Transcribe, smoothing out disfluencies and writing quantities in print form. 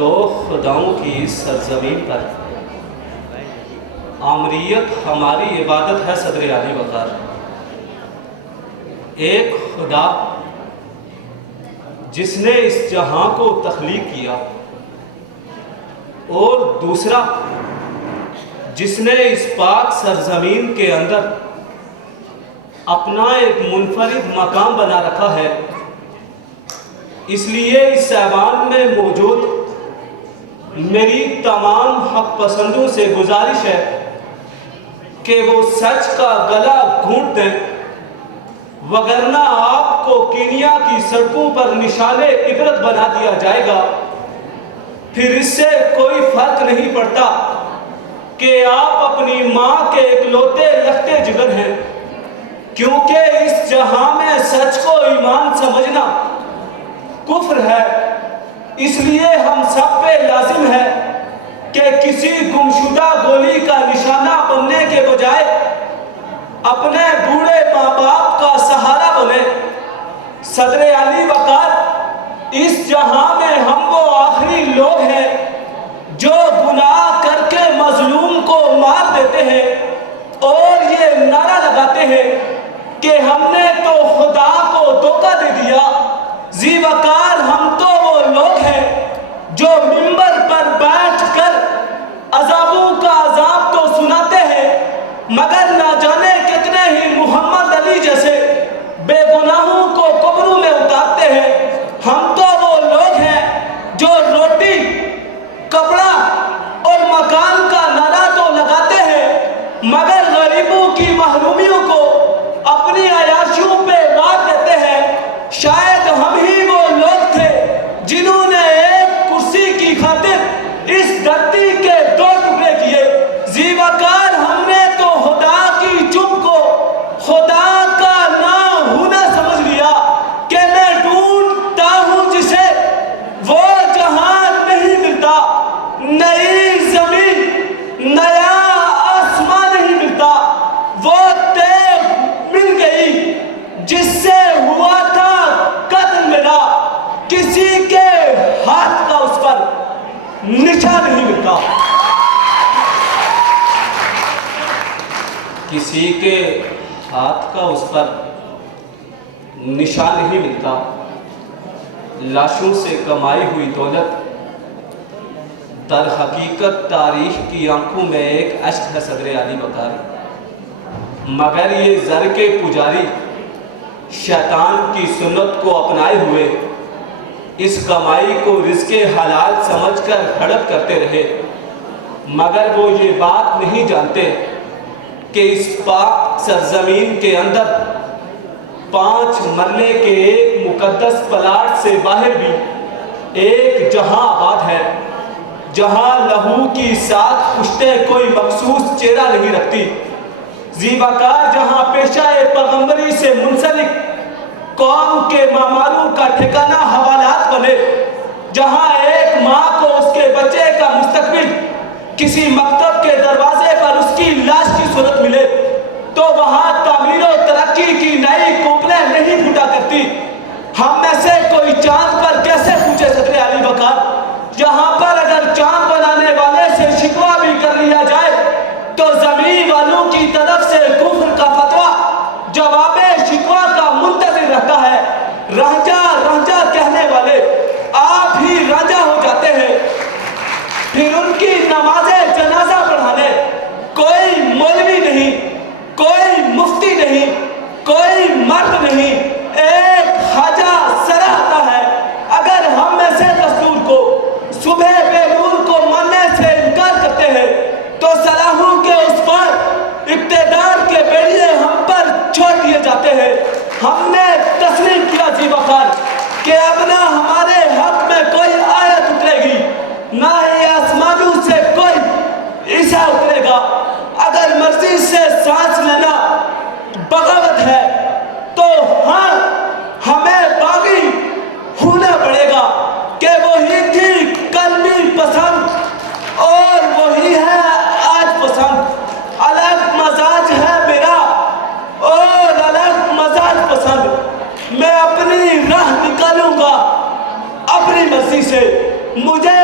دو خداؤں کی سرزمین پر آمریت ہماری عبادت ہے صدر عالی وقار۔ ایک خدا جس نے اس جہاں کو تخلیق کیا، اور دوسرا جس نے اس پاک سرزمین کے اندر اپنا ایک منفرد مقام بنا رکھا ہے۔ اس لیے اس صحبان میں موجود میری تمام حق پسندوں سے گزارش ہے کہ وہ سچ کا گلا گھونٹ دیں، وگرنہ آپ کو کینیا کی سڑکوں پر نشان عبرت بنا دیا جائے گا۔ پھر اس سے کوئی فرق نہیں پڑتا کہ آپ اپنی ماں کے اکلوتے لختے جگر ہیں، کیونکہ اس جہاں میں سچ کو ایمان سمجھنا کفر ہے۔ اس لیے ہم سب پہ لازم ہے کہ کسی گمشدہ گولی کا نشانہ بننے کے بجائے اپنے بوڑھے ماں باپ کا سہارا بنے۔ صدر عالی وقار، اس جہاں میں ہم وہ آخری لوگ ہیں جو گناہ کر کے مظلوم کو مار دیتے ہیں اور یہ نعرہ لگاتے ہیں کہ ہم نے تو خدا کو دھوکہ دے دیا۔ ذی وقار، ہم تو وہ لوگ ہیں جو منبر پر بیٹھ کر عذابوں کا عذاب تو سناتے ہیں، مگر نہ جانے کتنے ہی محمد علی جیسے بے گناہوں کو قبروں میں اتارتے ہیں۔ ہم تو وہ لوگ ہیں جو روٹی، کپڑا اور مکان کا نعرہ تو لگاتے ہیں، مگر غریبوں کی محرومیوں کو اپنی عیاشیوں پہ مار دیتے ہیں۔ شاید ہم ہی وہ لوگ تھے جنہوں نے ایک کرسی کی خاطر اس دھرتی کے دو ٹکڑے کیے۔ ذی وقار، ہم نے تو خدا کی چپ کو خدا کا نہ ہونا سمجھ لیا کہ میں ڈھونڈتا ہوں جسے وہ جہاں نہیں ملتا، نئی زمین نیا آسمان نہیں ملتا، وہ تیغ مل گئی جس سے ہوا تھا قتل میرا، کسی کے ہاتھ کا اس پر نشان نہیں ملتا۔ کسی کے ہاتھ کا اس پر نشان نہیں ملتا۔ لاشوں سے کمائی ہوئی دولت در حقیقت تاریخ کی آنکھوں میں ایک اشک ہے صدر عالی وقار، مگر یہ زر کے پجاری شیطان کی سنت کو اپنائے ہوئے اس کمائی کو رزق حلال سمجھ کر ہڑپ کرتے رہے، مگر وہ یہ بات نہیں جانتے کہ اس پاک سرزمین کے اندر 5 مرلے کے ایک مقدس پلاٹ سے باہر بھی ایک جہاں آباد ہے، جہاں لہو کی ساتھ پشتیں کوئی مخصوص چہرہ نہیں رکھتی۔ ذی وقار، جہاں پیشہ پیغمبری سے منسلک قوم کے معماروں کا ٹھکانہ حوالات بنے، جہاں ایک ماں کو اس کے بچے کا مستقبل کسی مکتب کے دروازے پر اس کی لاش کی صورت ملے، تو وہاں تعمیر و ترقی کی نئی کوپلیں نہیں پھوٹا کرتی۔ ہم میں سے کوئی چاند پر کیسے پوچھے صدر عالی وقار؟ یہاں پر اگر چاند بنانے والے سے شکوہ بھی کر لیا جائے تو زمین والوں کی طرف سے کفر کا فتویٰ جواب شکوہ کا منتظر رہتا ہے۔ رانجھا رانجھا کہنے والے آپ ہی رانجھا ہو جاتے ہیں، پھر ان کی نماز جنازہ پڑھانے کوئی مولوی نہیں، کوئی مفتی نہیں، کوئی مرد نہیں، ایک خواجہ سر آتا ہے۔ اگر ہم میں سے دستور کو، صبح بے نور کو ماننے سے انکار کرتے ہیں تو صلاحوں کے اس پر اقتدار کے بیڑیے ہم پر چھوڑ دیے جاتے ہیں۔ ہم نے تسلیم کیا ذی وقار کہ اب نہ ہمارے حق میں کوئی آیت اترے گی، نہ ہی آسمانوں سے کوئی عیسیٰ اترے گا۔ اگر مرضی سے سانس لینا بغاوت ہے تو ہاں، ہمیں باغی ہونا پڑے گا کہ وہی تھی کل بھی پسند اور وہی ہے آج پسند۔ الگ مزاج ہے میرا اور الگ مزاج پسند، میں اپنی راہ نکالوں گا اپنی مرضی سے، مجھے